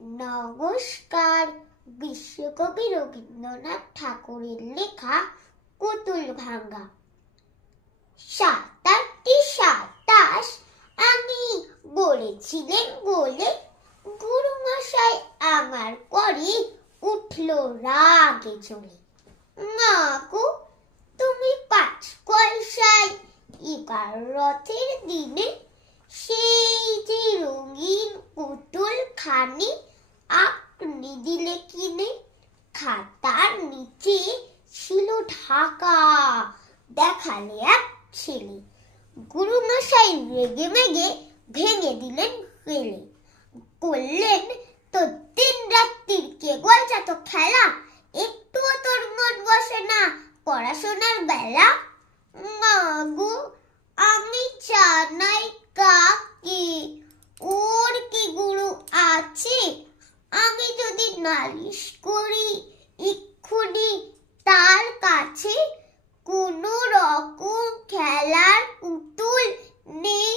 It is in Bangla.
নমস্কার। বিশ্বকবি রবীন্দ্রনাথ ঠাকুরের লেখা পুতুল ভাঙা। ৭-৮টি ২৭ আমি বলেছিলেন বলে গুরুমশাই আমার পরে উঠল রাগে চলে। মা গো, তুমি ৫ পয়সায় এবার রথের দিনে সেই যে রঙিন পুতুল খানি আপনি দিলে কিনে। খাতার নিচে ছিল ঢাকা, দেখালে এক ছেলে। গুরুমশাই রেগে মেগে ভেঙে দিলেন ফেলে। করলেন তো দিন রাত্রির কেবল যত খেলা, একটুও তোর মন বসে না পড়াশোনার বেলা। মা গো, আমি জানাই কাকে, ওর কি গুরু আছে? আমি যদি নালিশ করি এক্ষুনি তার কাছে, কোন রকম খেলার পুতুল নেই